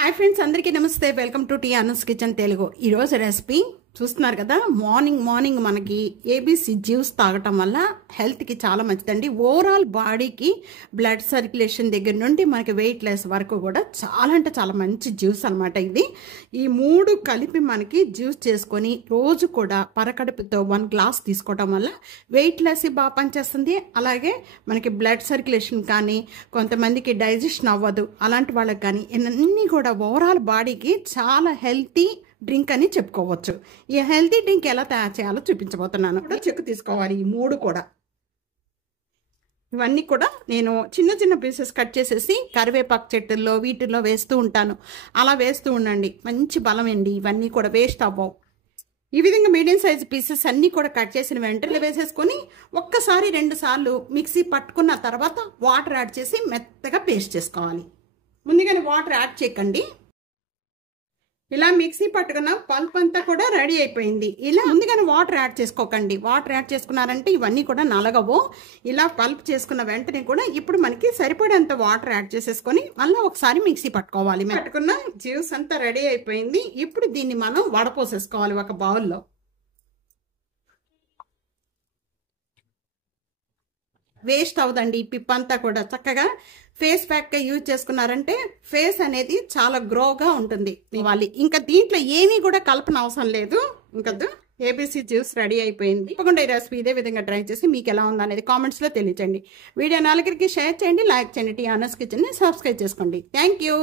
Hi friends, అందరికీ నమస్తే. Welcome to T Anas kitchen Telugu. ఈరోజు రెసిపీ చూస్తున్నారు కదా, మార్నింగ్ మనకి ఏబీసీ జ్యూస్ తాగటం వల్ల హెల్త్కి చాలా మంచిదండి. ఓవరాల్ బాడీకి బ్లడ్ సర్క్యులేషన్ దగ్గర నుండి మనకి వెయిట్ లెస్ వరకు కూడా చాలా అంటే చాలా మంచి జ్యూస్ అనమాట ఇది. ఈ మూడు కలిపి మనకి జ్యూస్ చేసుకొని రోజు కూడా పరకడుపుతో 1 గ్లాస్ తీసుకోవటం వల్ల వెయిట్ లెస్ బాగా పనిచేస్తుంది. అలాగే మనకి బ్లడ్ సర్క్యులేషన్ కానీ, కొంతమందికి డైజెషన్ అవ్వదు అలాంటి వాళ్ళకి కానీ, ఇవన్నీ కూడా ఓవరాల్ బాడీకి చాలా హెల్తీ డ్రింక్ అని చెప్పుకోవచ్చు. ఈ హెల్తీ డ్రింక్ ఎలా తయారు చేయాలో చూపించబోతున్నాను. చెక్కు తీసుకోవాలి. ఈ మూడు కూడా, ఇవన్నీ కూడా నేను చిన్న చిన్న పీసెస్ కట్ చేసేసి కరివేపాకు చెట్టుల్లో వీటిల్లో వేస్తూ ఉంటాను. అలా వేస్తూ ఉండండి, మంచి బలం అండి. ఇవన్నీ కూడా వేస్ట్ అవ్వవు. ఈ విధంగా మీడియం సైజ్ పీసెస్ అన్నీ కూడా కట్ చేసిన వెంటనే వేసేసుకొని ఒక్కసారి 2 సార్లు మిక్సీ పట్టుకున్న తర్వాత వాటర్ యాడ్ చేసి మెత్తగా పేస్ట్ చేసుకోవాలి. ముందుగానే వాటర్ యాడ్ చేయకండి. ఇలా మిక్సీ పట్టుకున్న పల్ప్ అంతా కూడా రెడీ అయిపోయింది. ఇలా ముందుగానే వాటర్ యాడ్ చేసుకోకండి. వాటర్ యాడ్ చేసుకున్నారంటే ఇవన్నీ కూడా నలగవు. ఇలా పల్ప్ చేసుకున్న వెంటనే కూడా ఇప్పుడు మనకి సరిపడేంత వాటర్ యాడ్ చేసేసుకొని మళ్ళీ ఒకసారి మిక్సీ పట్టుకోవాలి. పట్టుకున్న జ్యూస్ అంతా రెడీ అయిపోయింది. ఇప్పుడు దీన్ని మనం వడపోసేసుకోవాలి ఒక బౌల్లో. వేస్ట్ అవదండి ఈ పిప్ అంతా కూడా. చక్కగా ఫేస్ ప్యాక్గా యూజ్ చేసుకున్నారంటే ఫేస్ అనేది చాలా గ్రోగా ఉంటుంది. ఇవాళ ఇంకా దీంట్లో ఏమీ కూడా కలపన అవసరం లేదు. ఇంకా ఏబీసీ జ్యూస్ రెడీ అయిపోయింది. తప్పకుండా ఈ రెసిపీ ఇదే విధంగా ట్రై చేసి మీకు ఎలా ఉందనేది కామెంట్స్లో తెలియచేయండి. వీడియో 4 షేర్ చేయండి, లైక్ చేయండి. టీ అనస్ కిచెన్ని సబ్స్క్రైబ్ చేసుకోండి. Thank you.